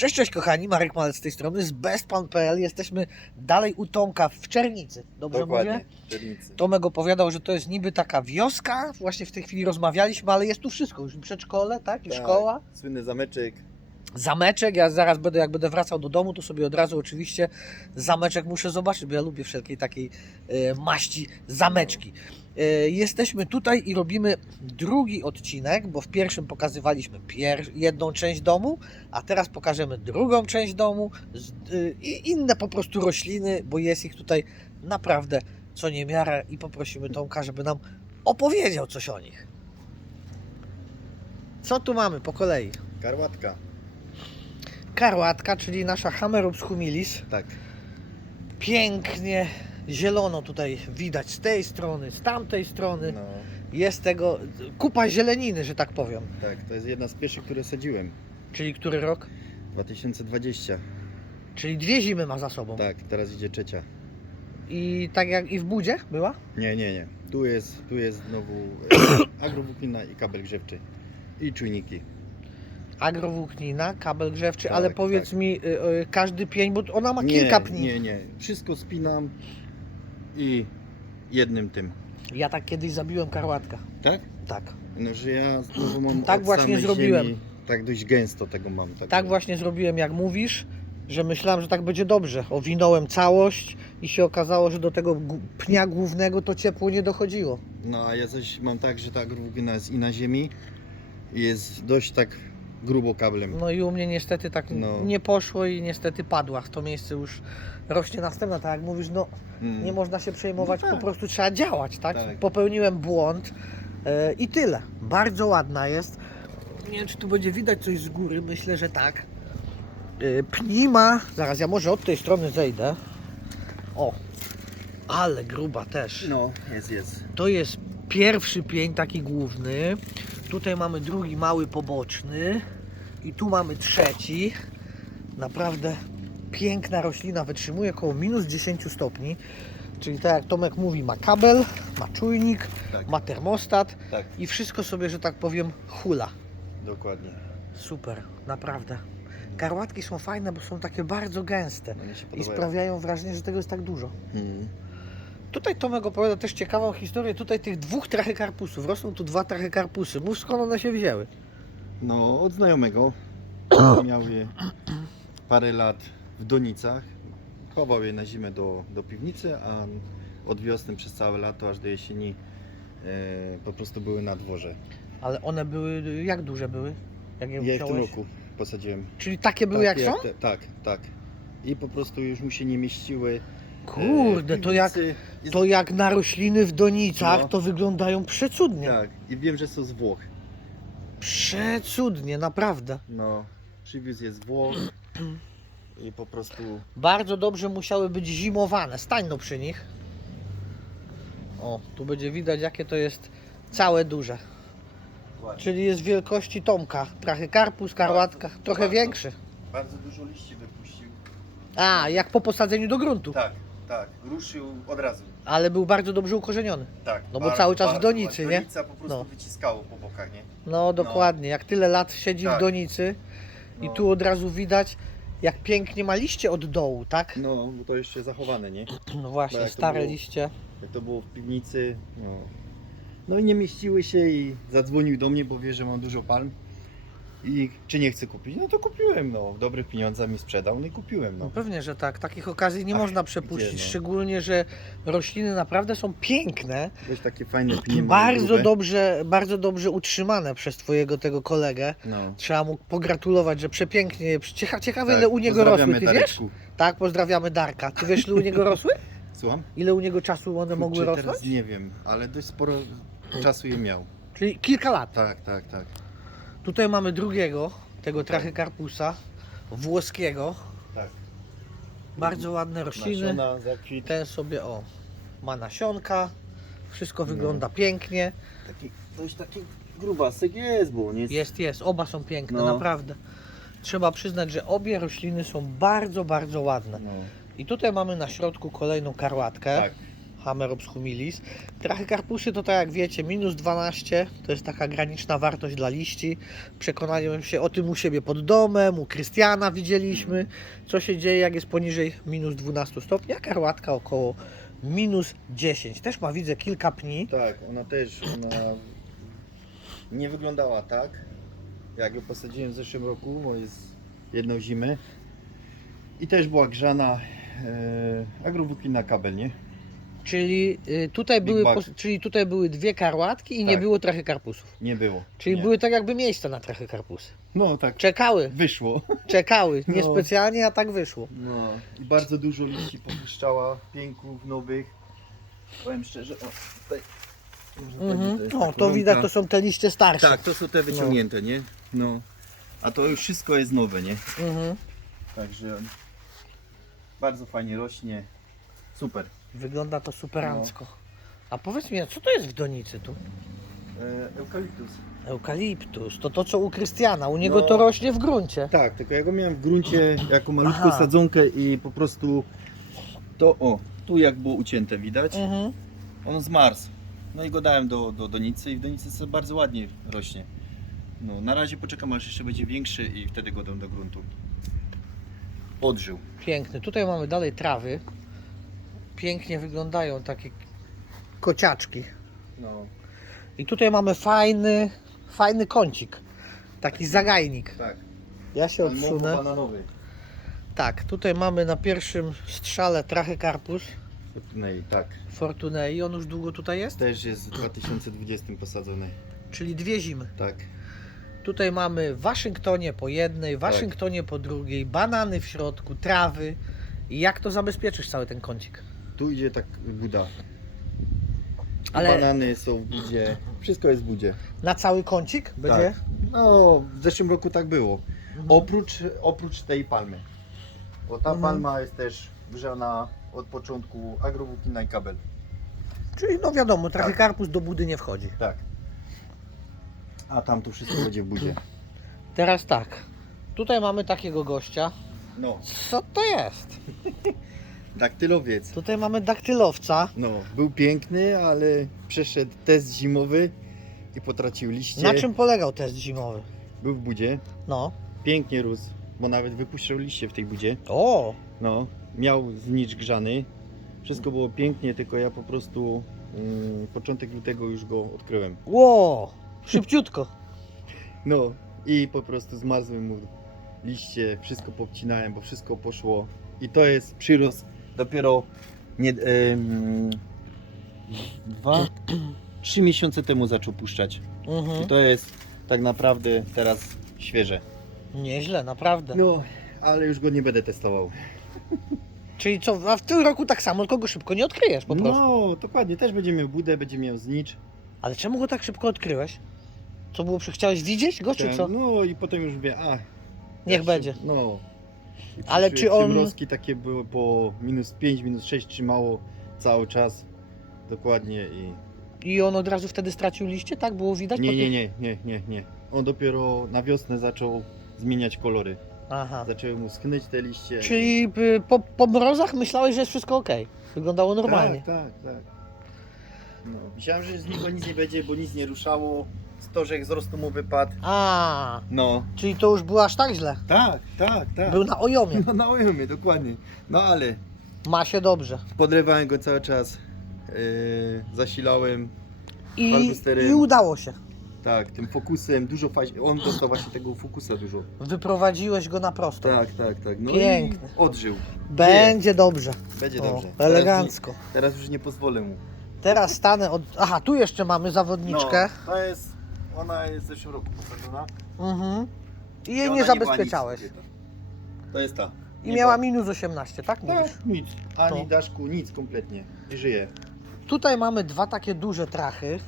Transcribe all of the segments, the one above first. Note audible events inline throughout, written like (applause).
Cześć, cześć kochani, Marek Malec z tej strony, z bestpan.pl. Jesteśmy dalej u Tomka w Czernicy. Dobrze mówię? Czernicy. Tomek opowiadał, że to jest niby taka wioska, właśnie w tej chwili rozmawialiśmy, ale jest tu wszystko, już przedszkole, tak, i Tak. szkoła. Słynny zameczek. Zameczek, ja zaraz będę, jak będę wracał do domu, to sobie od razu oczywiście zameczek muszę zobaczyć, bo ja lubię wszelkiej takiej e, maści zameczki. E, jesteśmy tutaj i robimy drugi odcinek, bo w pierwszym pokazywaliśmy pier- jedną część domu, a teraz pokażemy drugą część domu e, i inne po prostu rośliny, bo jest ich tutaj naprawdę co niemiara i poprosimy Tomka, żeby nam opowiedział coś o nich. Co tu mamy po kolei? Karłatka. Karłatka, czyli nasza Hamerus humilis. Tak. Pięknie zielono tutaj widać z tej strony, z tamtej strony. No, Jest tego kupa zieleniny, że tak powiem. tak. To jest jedna z pierwszych, które sadziłem. Czyli który rok? 2020. Czyli dwie zimy ma za sobą. Tak, teraz idzie trzecia. I tak jak i w budzie była? Nie, nie, nie. Tu jest, tu jest znowu (coughs) e, agrowłóknina i kabel grzewczy. I czujniki. Agrowłóknina, kabel grzewczy, Tak, ale powiedz tak. mi, y, y, każdy pień, bo ona ma kilka nie, pni. Nie, nie. Wszystko spinam i jednym tym. Ja tak kiedyś zabiłem karłatkę. Tak? Tak. No, że ja znowu mam Tak właśnie zrobiłem. Ziemi, tak dość gęsto tego mam. Tak właśnie zrobiłem, jak mówisz, że myślałem, że tak będzie dobrze. Owinąłem całość i się okazało, że do tego pnia głównego to ciepło nie dochodziło. No a ja coś mam tak, że ta agrowłóknina jest i na ziemi jest dość tak grubo kablem. No i u mnie niestety tak No. nie poszło i niestety padła. W to miejsce już rośnie następna, tak jak mówisz, no Mm. nie można się przejmować, No tak. po prostu trzeba działać, tak? Tak. Popełniłem błąd e, i tyle. Bardzo ładna jest. Nie wiem, czy tu będzie widać coś z góry, myślę, że tak. E, pni ma, zaraz ja może od tej strony zejdę. O, ale gruba też. No, jest, jest. To jest pierwszy pień taki główny. Tutaj mamy drugi mały poboczny. I tu mamy trzeci. Naprawdę piękna roślina, wytrzymuje około minus 10 stopni. Czyli tak jak Tomek mówi, ma kabel, ma czujnik, Tak, ma termostat tak, i wszystko sobie, że tak powiem, hula. dokładnie. Super, naprawdę. Karłatki są fajne, bo są takie bardzo gęste No, i sprawiają wrażenie, że tego jest tak dużo. Mm. Tutaj Tomek opowiada też ciekawą historię tutaj tych dwóch trachykarpusów. Rosną tu dwa trachykarpusy. Mów skąd one się wzięły. No, od znajomego. (coughs) Miał je parę lat w donicach. Chował je na zimę do, do piwnicy, a od wiosny przez całe lato aż do jesieni e, po prostu były na dworze. Ale one były, jak duże były? Jak je Ja je w tym wziąłeś? roku posadziłem. Czyli takie były jak Takie są? te- tak, tak. I po prostu już mu się nie mieściły. Kurde, to jak, piwnicy. Jest- to jak na rośliny w donicach, No. to wyglądają przecudnie. Tak, i wiem, że są z Włoch. Przecudnie, naprawdę. No, przywiózł je z Włoch i po prostu Bardzo dobrze musiały być zimowane. Stań no przy nich. O, tu będzie widać jakie to jest całe duże. Czyli jest wielkości Tomka. Trachykarpus, karłatka, trochę bardzo. większy. bardzo dużo liści wypuścił. A, jak po posadzeniu do gruntu. Tak, tak, ruszył od razu. Ale był bardzo dobrze ukorzeniony. Tak. No bo cały czas w donicy, nie? Donica po prostu No. wyciskało po bokach, nie? No dokładnie, jak tyle lat siedzi w Tak. donicy i No. tu od razu widać jak pięknie ma liście od dołu, tak? No, bo to jeszcze zachowane, nie? No właśnie, to stare było? liście. Jak to było w piwnicy, no. No i nie mieściły się i zadzwonił do mnie, bo wie, że mam dużo palm. I czy nie chcę kupić? No to kupiłem, no. Dobrych pieniądze mi sprzedał, no i kupiłem, No no. pewnie, że tak. Takich okazji nie Ach, można przepuścić, gdzie, no. szczególnie, że rośliny naprawdę są piękne. Dość takie fajne pinie Bardzo grube. dobrze, bardzo dobrze utrzymane przez twojego tego kolegę. No. Trzeba mu pogratulować, że przepięknie. je- Cieka, ciekawe Tak, ile u niego rosły, ty wiesz? Dareczku. Tak, pozdrawiamy Darka. Ty wiesz ile u niego rosły? (laughs) Słucham? Ile u niego czasu one mogły Kurczę, rosnąć? teraz nie wiem, ale dość sporo czasu je miał. Czyli kilka lat. Tak, tak, tak. Tutaj mamy drugiego, tego trachykarpusa, włoskiego. Tak. Bardzo ładne rośliny. Nasiona, zakwit. Ten sobie, o, ma nasionka. Wszystko No. wygląda pięknie. Taki, dość taki grubasek jest, bo nie jest... Jest, jest. Oba są piękne, No. naprawdę. Trzeba przyznać, że obie rośliny są bardzo, bardzo ładne. No, I tutaj mamy na środku kolejną karłatkę. tak. Hamerops humilis. Trachycarpusy to tak jak wiecie, minus 12 to jest taka graniczna wartość dla liści. Przekonaliśmy się o tym u siebie pod domem, u Krystiana widzieliśmy, co się dzieje jak jest poniżej minus 12 stopni, a karłatka około minus 10. Też ma widzę kilka pni. Tak, ona też, ona nie wyglądała tak, jak ją posadziłem w zeszłym roku, bo jest jedną zimę. I też była grzana e, agrowuklina kabel, nie? Czyli y, tutaj Big były, pos- czyli tutaj były dwie karłatki i nie Tak. było trachycarpusów. Nie było. Czyli nie. były tak jakby miejsca na trachycarpusy. No tak, Czekały, wyszło. (laughs) czekały. No. Niespecjalnie, a tak wyszło. No i bardzo dużo liści popuszczała, pięków nowych. Powiem szczerze, o tutaj. można powiedzieć, Mhm. to jest O, ta to koronka. widać, to są te liście starsze. Tak, to są te wyciągnięte, nie? No. A to już wszystko jest nowe, nie? Mhm. Także bardzo fajnie rośnie. Super. Wygląda to superancko. No. A powiedz mi, a co to jest w donicy tu? E, eukaliptus. Eukaliptus. To to, co u Krystiana. U niego No. to rośnie w gruncie. Tak, tylko ja go miałem w gruncie jako malutką Aha. sadzonkę i po prostu to o, tu jak było ucięte widać, Mhm. on zmarzł. No i go dałem do, do donicy i w donicy sobie bardzo ładnie rośnie. No, na razie poczekam aż jeszcze będzie większy i wtedy go dam do gruntu. Odżył. Piękny. Tutaj mamy dalej trawy. Pięknie wyglądają takie kociaczki. No, I tutaj mamy fajny, fajny kącik. Taki zagajnik. tak. Ja się odsunę. bananowy. Tak, tutaj mamy na pierwszym strzale trachycarpus Nej, tak. Fortunei. On już długo tutaj jest? Też jest w 2020 posadzony. Czyli dwie zimy. Tak. Tutaj mamy w Waszyngtonie po jednej, w Tak. Waszyngtonie po drugiej, banany w środku, trawy. I jak to zabezpieczysz cały ten kącik? Tu idzie tak buda. Ale- Banany są w budzie. Wszystko jest w budzie. Na cały kącik będzie? Tak. No, w zeszłym roku tak było. Mhm. Oprócz, oprócz tej palmy. Bo ta Mhm. palma jest też grzana od początku agrowłóknina i kabel. Czyli no wiadomo, trachycarpus do budy nie wchodzi. Tak. A tam to wszystko będzie w budzie. (clears throat) Teraz tak. Tutaj mamy takiego gościa. No, Co to jest? (laughs) daktylowiec. Tutaj mamy daktylowca. No, był piękny, ale przeszedł test zimowy i potracił liście. Na czym polegał test zimowy? Był w budzie. No. Pięknie rósł, bo nawet wypuszczał liście w tej budzie. O! No, miał znicz grzany. Wszystko było pięknie, tylko ja po prostu mm, początek lutego już go odkryłem. Ło! Szybciutko. (laughs) No i po prostu zmarzły mu liście, wszystko popcinałem, bo wszystko poszło. I to jest przyrost dopiero nie, em, dwa, (clears throat) trzy miesiące temu zaczął puszczać. I Mhm. to jest tak naprawdę teraz świeże. Nieźle, naprawdę. No, ale już go nie będę testował. (laughs) Czyli co, a w tym roku tak samo, tylko go szybko nie odkryjesz po prostu. No, dokładnie, też będzie miał budę, będzie miał znicz. Ale czemu go tak szybko odkryłeś? Co było, przy- chciałeś widzieć go, czy Ten, co? No i potem już wie, a. Niech będzie. No. Ale czy on- Przymrozki takie były po minus 5, minus 6 trzymało cały czas. Dokładnie i. I on od razu wtedy stracił liście, tak? Było widać? Nie, po nie, tych- nie, nie, nie, nie. On dopiero na wiosnę zaczął zmieniać kolory. Aha. Zaczęły mu sknyć te liście. Czyli y, po, po mrozach myślałeś, że jest wszystko ok. Wyglądało normalnie. Tak, tak, tak. No, myślałem, że z niego nic nie będzie, bo nic nie ruszało. Stożek z rostu mu wypadł. A, No. czyli to już było aż tak źle. Tak, tak, tak. Był na ojomie. (laughs) No na ojomie, dokładnie. No ale Ma się dobrze. podrywałem go cały czas. Yy, zasilałem, I, Balbusterem. I udało się. tak, tym fokusem, dużo fazi. On dostał właśnie tego fokusa dużo. Wyprowadziłeś go na prosto. Tak, tak, tak. No Piękny. i odżył. Będzie dobrze. Będzie O, dobrze. Teraz, elegancko. nie- teraz już nie pozwolę mu. Teraz stanę od... Aha, tu jeszcze mamy zawodniczkę. No, to jest, ona jest w zeszłym roku posadzona. Mhm. I jej ona nie była zabezpieczałeś. To jest ta. I Nie miała była- minus 18, tak mówisz? Tak, nic. Ani daszku, nic kompletnie. Nie żyje. Tutaj mamy dwa takie duże trachy.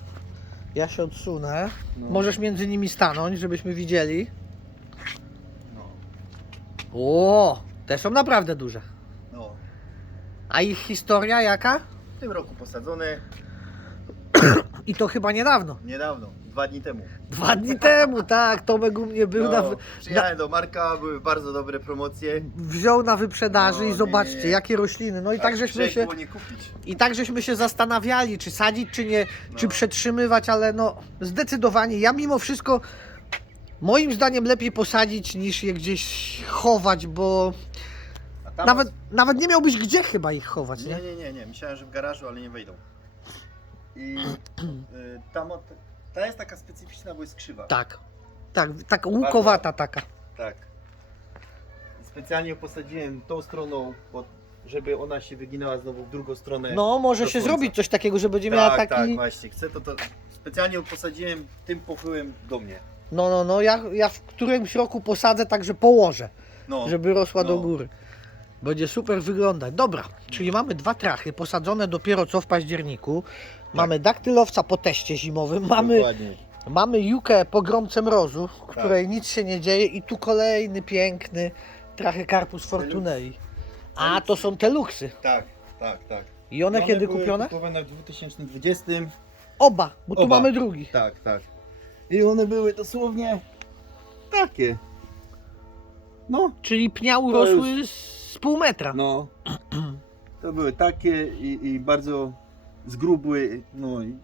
Ja się odsunę. No. Możesz między nimi stanąć, żebyśmy widzieli. No. O, te są naprawdę duże. no. A ich historia jaka? W tym roku posadzony. I to chyba niedawno. Niedawno. Dwa dni temu. Dwa dni temu, tak, Tomek u mnie był, na, No, wy- przyjechałem do Marka, były bardzo dobre promocje. wziął na wyprzedaży No, i nie, zobaczcie, nie, jakie rośliny. No i tak żeśmy grzech się, było nie kupić. i tak żeśmy się zastanawiali, czy sadzić, czy nie, czy No. przetrzymywać, ale no zdecydowanie, ja mimo wszystko moim zdaniem lepiej posadzić niż je gdzieś chować, bo A tam nawet, nawet nie miałbyś gdzie chyba ich chować, nie? Nie, nie, nie, nie. Myślałem, że w garażu, ale nie wejdą. I (clears throat) y, tam od, ta jest taka specyficzna, bo jest krzywa. Tak, tak, tak łukowata taka. Tak. Specjalnie posadziłem tą stroną, bo, żeby ona się wyginała znowu w drugą stronę. No, może do się zrobić coś takiego, że będzie tak, miała tak, taki... właśnie. Chcę to, to. Specjalnie ją posadziłem tym pochyłem do mnie. No, no, no, ja, ja w którymś roku posadzę tak, że położę, No. żeby rosła do No. góry. Będzie super wyglądać. Dobra, czyli mamy dwa trachy posadzone dopiero co w październiku. Mamy daktylowca po teście zimowym, mamy, Dokładnie. mamy jukę po gromce mrozu, w Tak. której nic się nie dzieje i tu kolejny piękny Trachycarpus fortunei. A, to są te luksy. Tak, tak, tak. I one, kiedy były kupione? Kupowane w 2020. Oba, bo tu Oba. mamy drugi. Tak, tak. I one były dosłownie takie. No, Czyli pnia urosły z pół metra. no. To były takie i, i bardzo zgrubły. No i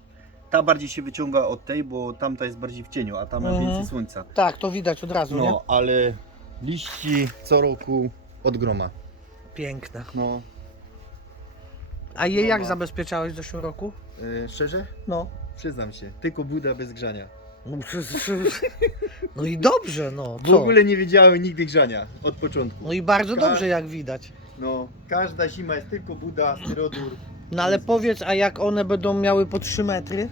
ta bardziej się wyciąga od tej, bo tamta jest bardziej w cieniu, a ta ma Mhm. więcej słońca. Tak, to widać od razu, nie? No, ale liści co roku od groma. Piękne. No, A je No, jak no. zabezpieczałeś w zeszłym roku? yy, szczerze? No. Przyznam się, tylko Buda bez grzania. No, no i dobrze, no. W Co? ogóle nie wiedziałem nigdy grzania od początku. No i bardzo dobrze jak widać. No, każda zima jest tylko Buda, styrodur. No ale powiedz, a jak one będą miały po 3 metry,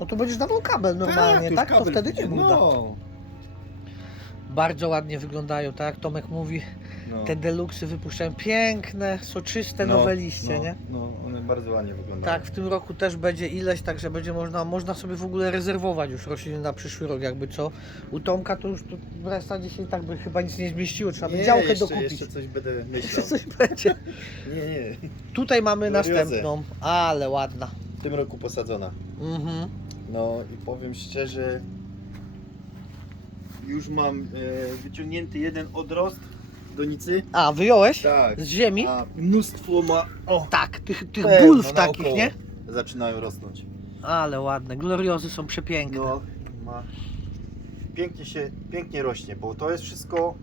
no to będziesz dawał kabel normalnie, już tak? To kabel wtedy nie buda. No, Bardzo ładnie wyglądają, tak jak Tomek mówi. No. Te deluksy wypuszczają piękne, soczyste, No, nowe liście, no, nie? No, one bardzo ładnie wyglądają. Tak, w tym roku też będzie ileś, także będzie można, można sobie w ogóle rezerwować już rośliny na przyszły rok, jakby co. U Tomka to już tu w zasadzie się i tak by chyba nic nie zmieściło, trzeba by nie, działkę jeszcze, dokupić. jeszcze coś będę Jeszcze myślał. (laughs) coś będzie. (laughs) Nie, nie. Tutaj mamy następną, ale ładna. W tym roku posadzona. Mhm. No i powiem szczerze, już mam e, wyciągnięty jeden odrost donicy. A, wyjąłeś? Tak. Z ziemi? A mnóstwo ma. O, Tak, tych, tych pełno bulw takich, naokoło nie? Zaczynają rosnąć. Ale ładne, gloriozy są przepiękne. No, ma. Pięknie się, pięknie rośnie, bo to jest wszystko,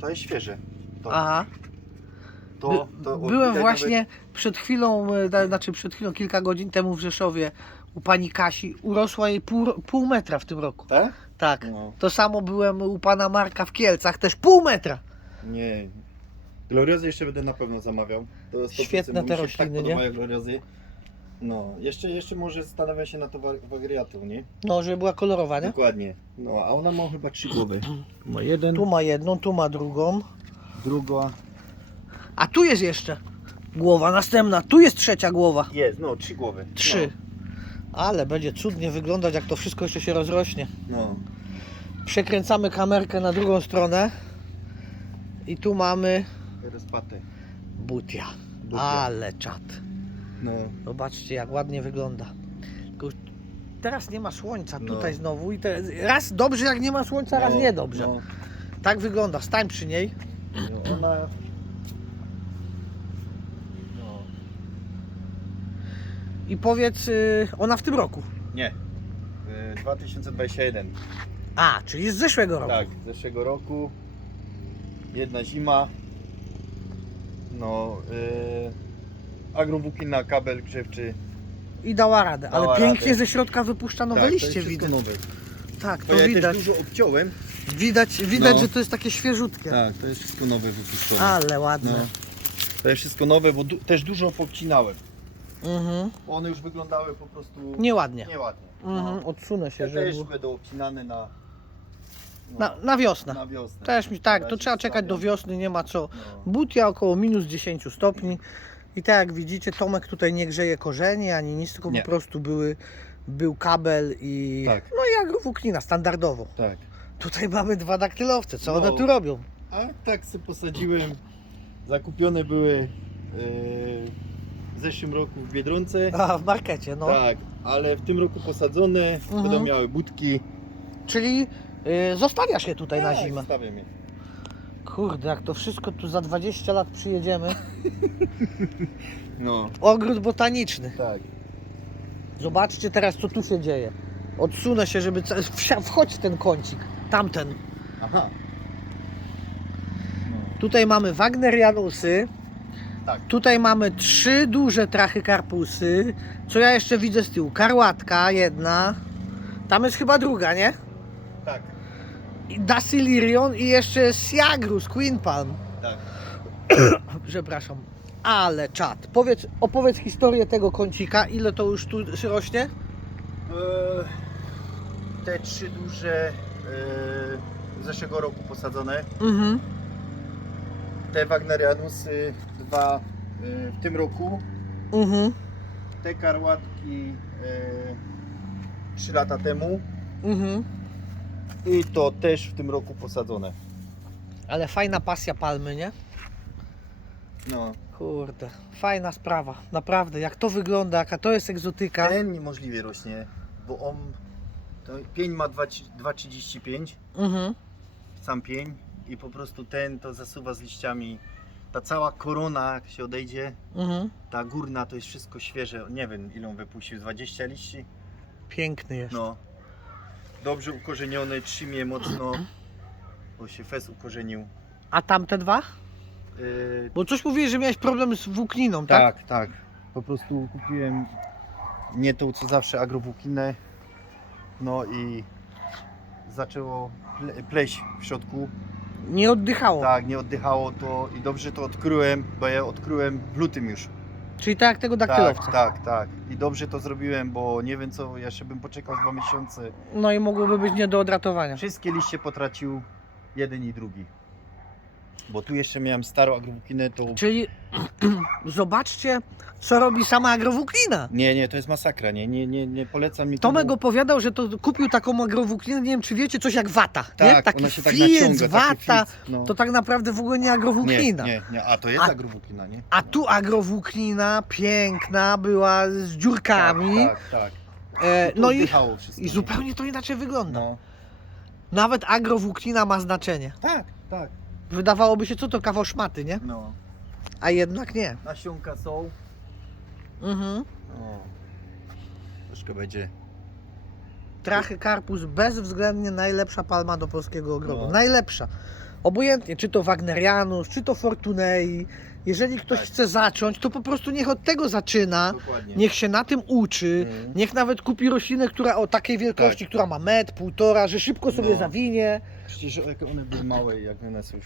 to jest świeże. To, Aha. to, By, to byłem widać właśnie przed chwilą, e, da- znaczy przed chwilą, kilka godzin temu w Rzeszowie u pani Kasi. Urosła jej pół, pół metra w tym roku. Nawet... Tak. Tak? No, To samo byłem u pana Marka w Kielcach, też pół metra. Nie. Gloriozy jeszcze będę na pewno zamawiał. To 100%, Świetne te mi się rośliny, tak nie? podobają gloriozy. No, jeszcze, jeszcze może zastanawiam się na to wa- wagriatą, nie? No, żeby była kolorowa, nie? Dokładnie. No, a ona ma chyba trzy głowy. Ma jeden, Tu ma jedną, tu ma drugą. druga. A tu jest jeszcze głowa następna, tu jest trzecia głowa. Jest, no, trzy głowy. Trzy. Ale będzie cudnie wyglądać, jak to wszystko jeszcze się rozrośnie. No, no. Przekręcamy kamerkę na drugą stronę. I tu mamy rozpatę. butia. Butia. Ale czad. No, Zobaczcie, jak ładnie wygląda. Tylko teraz nie ma słońca No. tutaj znowu. I te, raz dobrze, jak nie ma słońca, raz no, niedobrze. No, Tak wygląda. Stań przy niej. no, ona... No. I powiedz, y, ona w tym roku. Nie. Y, 2021. A, czyli z zeszłego roku. Tak, z zeszłego roku. Jedna zima. No, yy, agrowłókina, kabel grzewczy. I dała radę. Ale Dała pięknie radę. ze środka wypuszcza nowe tak, liście, widzę. nowe. Tak, To, to ja widać. też dużo obciąłem. Widać, widać No. że to jest takie świeżutkie. Tak, to jest wszystko nowe wypuszczone. Ale ładne. No. To jest wszystko nowe, bo du też dużo popcinałem. Mhm. Bo one już wyglądały po prostu Nieładnie. nieładnie. Mhm. No. Odsunę się, Te żeby... też będą obcinane na, Na, na wiosnę. na wiosnę. Też mi, tak, to trzeba czekać do wiosny, nie ma co. No. Butia około minus 10 stopni. I tak jak widzicie, Tomek tutaj nie grzeje korzeni ani nic, tylko Nie. po prostu były, był kabel i. Tak. No i agrowłóknina standardowo. Tak. Tutaj mamy dwa daktylowce. Co No. one tu robią? A tak sobie posadziłem. Zakupione były yy, w zeszłym roku w Biedronce. A, w markecie, no. Tak, ale w tym roku posadzone, Mhm. będą miały budki. Czyli y, zostawiasz je tutaj na zimę. Stawiam je. Kurde, jak to wszystko tu za 20 lat przyjedziemy. (laughs) No, Ogród botaniczny. tak. Zobaczcie teraz, co tu się dzieje. Odsunę się, żeby... ca- (laughs) wsia- Wchodź w ten kącik. Tamten. Aha. No, Tutaj mamy Wagnerianusy. tak. Tutaj mamy trzy duże trachykarpusy. Co ja jeszcze widzę z tyłu? Karłatka jedna. Tam jest chyba druga, nie? I Dasylirion i jeszcze Siagrus, Queen Palm. tak. (coughs) Przepraszam. Ale czad. Powiedz, opowiedz historię tego kącika. Ile to już tu rośnie? E, te trzy duże e, z zeszłego roku posadzone. Mhm. Te Wagnerianusy dwa e, w tym roku. Mhm. Te karłatki e, trzy lata temu. Mhm. I to też w tym roku posadzone. Ale fajna pasja palmy, nie? No. Kurde, fajna sprawa. Naprawdę, jak to wygląda, jaka to jest egzotyka. Ten niemożliwie rośnie, bo on to pień ma 2 2,35 Mhm. sam pień i po prostu ten to zasuwa z liściami. Ta cała korona jak się odejdzie, Mhm. ta górna to jest wszystko świeże. Nie wiem ile on wypuścił, 20 liści? Piękny jest. No. Dobrze ukorzeniony, trzymie mocno, bo się fes ukorzenił. A tamte dwa? Yy, Bo coś mówiłeś, że miałeś problem z włókniną, tak? tak, tak. Po prostu kupiłem nie tą co zawsze agrowłókninę. No i zaczęło ple- pleść w środku. Nie oddychało. Tak, nie oddychało to i dobrze to odkryłem, bo ja odkryłem w lutym już. Czyli tak jak tego daktylowca. Tak, tak, tak. I dobrze to zrobiłem, bo nie wiem co, jeszcze bym poczekał dwa miesiące. No i mogłoby być nie do odratowania. Wszystkie liście potracił jeden i drugi. Bo tu jeszcze miałem starą agrowłókninę, to... Czyli (clears throat) zobaczcie, co robi sama agrowłóknina. Nie, nie, to jest masakra, nie, nie, nie, nie polecam mi Tomek opowiadał, że to kupił taką agrowłókninę, nie wiem czy wiecie, coś jak wata. nie? Tak, Taki ona się tak flic, naciąga, taki wata. flic, no. To tak naprawdę w ogóle nie nie, agrowłóknina. nie, nie, a to jest A- agrowłóknina, nie? A tu agrowłóknina piękna, była z dziurkami. Tak, tak, tak. E, no i, oddychało wszystko, i nie? zupełnie to inaczej wygląda. No. Nawet agrowłóknina ma znaczenie. Tak, tak. Wydawałoby się, co to kawał szmaty, nie? No. A jednak nie. Nasionka są. Mhm. O. Troszkę będzie. Trachykarpus bezwzględnie najlepsza palma do polskiego ogrodu. No. Najlepsza. Obojętnie, czy to Wagnerianus, czy to Fortunei. Jeżeli ktoś Tak. chce zacząć, to po prostu niech od tego zaczyna. Dokładnie. Niech się na tym uczy. Mhm. Niech nawet kupi roślinę, która o takiej wielkości, Tak. która ma metr, półtora, że szybko sobie No. zawinie. Przecież jak one były małe, jak u nas już.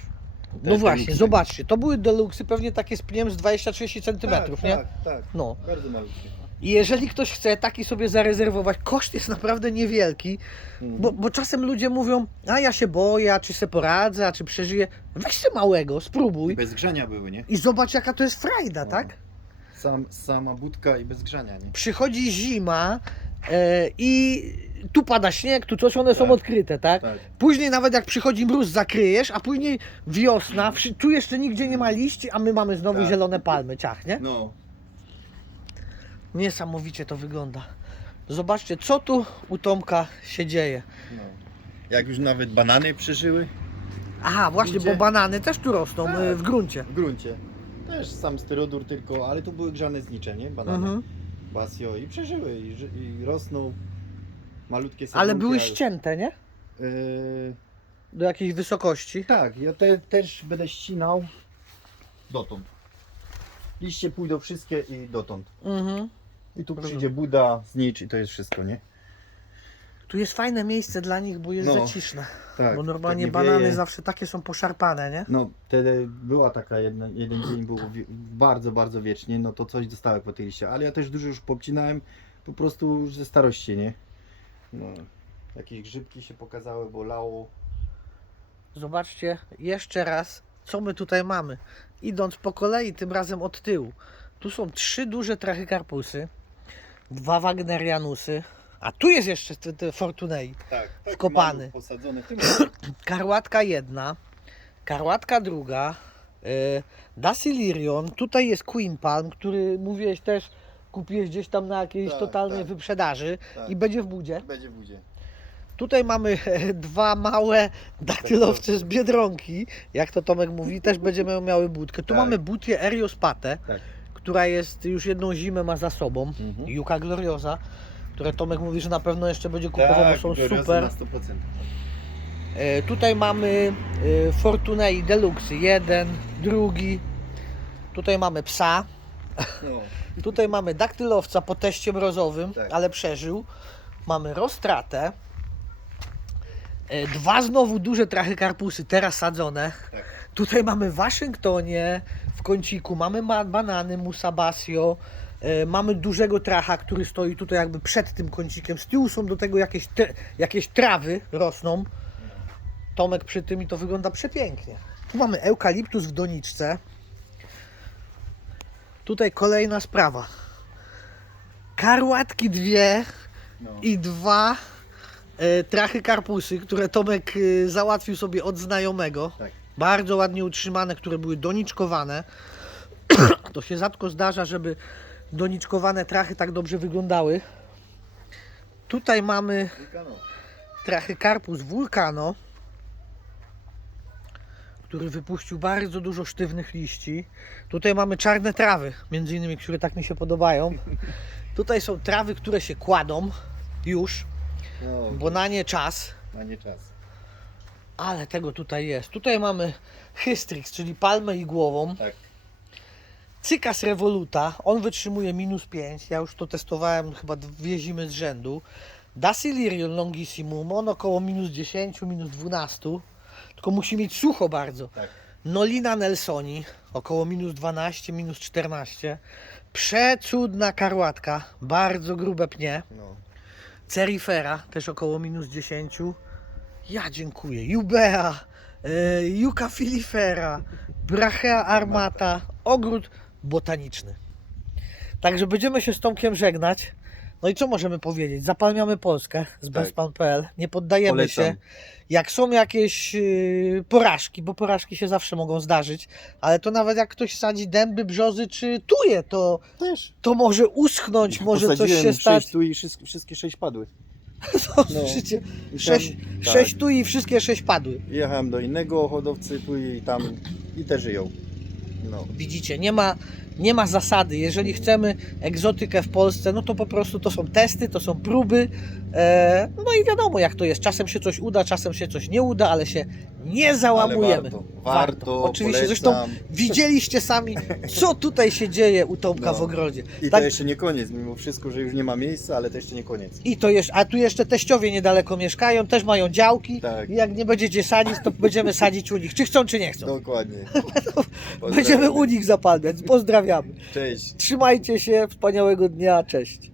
No właśnie, zobaczcie, to były deluksy pewnie takie z pniem z 20-30 cm, tak, nie? Tak, tak. No. Bardzo malutkie. I jeżeli ktoś chce taki sobie zarezerwować, koszt jest naprawdę niewielki, Mhm. bo, bo czasem ludzie mówią, a ja się boję, a czy se poradzę, a czy przeżyję. Weź se małego, spróbuj Bez grzania były, nie? i zobacz jaka to jest frajda, No. tak? Sam, sama budka i bez grzania, nie? Przychodzi zima e, i tu pada śnieg, tu coś, one są Tak. odkryte, tak? Tak. Później nawet jak przychodzi mróz, zakryjesz, a później wiosna, wszy- tu jeszcze nigdzie nie ma liści, a my mamy znowu Tak. zielone palmy, ciach, nie? No. Niesamowicie to wygląda. Zobaczcie, co tu u Tomka się dzieje. no. Jak już nawet banany przeżyły Aha, właśnie, Ludzie- bo banany też tu rosną Tak. y, w gruncie. w gruncie. Też sam styrodur tylko, ale to były grzane znicze, nie? Banany. Mhm. Basio i przeżyły i, ży- i rosną. Malutkie Ale sadzonki, były ścięte, nie? Yy, Do jakiejś wysokości. tak, ja te, też będę ścinał dotąd. Liście pójdą wszystkie i dotąd. Mhm. I tu przyjdzie Buda, znicz i to jest wszystko, nie? Tu jest fajne miejsce dla nich, bo jest No, zaciszne. Tak. bo normalnie tak nie banany wieje. zawsze takie są poszarpane, nie? No, wtedy była taka jedna, jeden dzień był wie- bardzo, bardzo wiecznie, no to coś dostałem po tej liście, ale ja też dużo już popcinałem, po prostu już ze starości, nie? No, jakieś grzybki się pokazały, bo lało. Zobaczcie jeszcze raz, co my tutaj mamy. Idąc po kolei, tym razem od tyłu. Tu są trzy duże trachykarpusy, dwa Wagnerianusy, a tu jest jeszcze te, te Fortunei. Tak, taki Wkopany. posadzony w tym (clears throat) Karłatka jedna, karłatka druga, E, Dasilirion, tutaj jest Queen Palm, który mówiłeś też, kupiłeś gdzieś tam na jakiejś Tak, totalnej tak. wyprzedaży Tak. i będzie w budzie. Będzie w budzie. Tutaj mamy e, (laughs) dwa małe daktylowce z Biedronki, jak to Tomek mówi, też będziemy miały budkę. Tu Tak. mamy butię Eriospatę, Tak. Która jest już jedną zimę ma za sobą. Mhm. Juka Gloriosa, które Tomek mówi, że na pewno jeszcze będzie kupował, Tak, bo są super. na 100%. E, Tutaj mamy e, Fortunei Deluxe, jeden, drugi. Tutaj mamy psa. No. (laughs) Tutaj mamy daktylowca po teście mrozowym, Tak. ale przeżył. Mamy roztratę. E, Dwa znowu duże trachykarpusy, teraz sadzone. Tak. Tutaj mamy w Waszyngtonie, w kąciku, mamy ma- banany Musabasio, e, mamy dużego tracha, który stoi tutaj jakby przed tym kącikiem. Z tyłu są do tego jakieś, te, jakieś trawy rosną. Tomek przy tym i to wygląda przepięknie. Tu mamy eukaliptus w doniczce. Tutaj kolejna sprawa. Karłatki dwie No. i dwa e, trachy karpusy, które Tomek e, załatwił sobie od znajomego. Tak. Bardzo ładnie utrzymane, które były doniczkowane. To się rzadko zdarza, żeby doniczkowane trachy tak dobrze wyglądały. Tutaj mamy Wulkano. Trachykarpus vulcano, który wypuścił bardzo dużo sztywnych liści. Tutaj mamy czarne trawy, między innymi, które tak mi się podobają. Tutaj są trawy, które się kładą już, bo na nie czas, na nie czas. Ale tego tutaj jest. Tutaj mamy Hystrix, czyli palmę igłową. Tak. Cykas Revoluta, on wytrzymuje minus 5. Ja już to testowałem chyba dwie zimy z rzędu. Dasilirion Longissimum, on około minus 10, minus 12. Tylko musi mieć sucho bardzo. Tak. Nolina Nelsoni, około minus 12, minus 14. Przecudna karłatka, bardzo grube pnie. No. Cerifera, też około minus 10. Ja dziękuję. Jubea, e, Juka filifera, Brachea armata, ogród botaniczny. Także będziemy się z Tomkiem żegnać. No i co możemy powiedzieć? Zapalmiamy Polskę z Tak. bezpan.pl. Nie poddajemy Polecam. się. Jak są jakieś yy, porażki, bo porażki się zawsze mogą zdarzyć, ale to nawet jak ktoś sadzi dęby, brzozy czy tuje, to, Też. to może uschnąć, (laughs) może coś się stać. tu i wszystkie, wszystkie sześć padły. To (laughs) No. życie. Sześć, sześć tak. tu i wszystkie sześć padły. Jechałem do innego hodowcy tu i tam i te żyją. No. Widzicie, nie ma, nie ma zasady. Jeżeli chcemy egzotykę w Polsce, no to po prostu to są testy, to są próby. E, no i wiadomo jak to jest. Czasem się coś uda, czasem się coś nie uda, ale się nie załamujemy. Ale warto, warto, Oczywiście, polecam. zresztą widzieliście sami, co tutaj się dzieje u Tomka No. w ogrodzie. I Tak- to jeszcze nie koniec, mimo wszystko, że już nie ma miejsca, ale to jeszcze nie koniec. I to jeszcze, a tu jeszcze teściowie niedaleko mieszkają, też mają działki. Tak. I jak nie będziecie sadzić, to będziemy sadzić u nich. Czy chcą, czy nie chcą. Dokładnie. (laughs) Będziemy u nich zapalniać. Pozdrawiamy. Cześć. Trzymajcie się, wspaniałego dnia, cześć.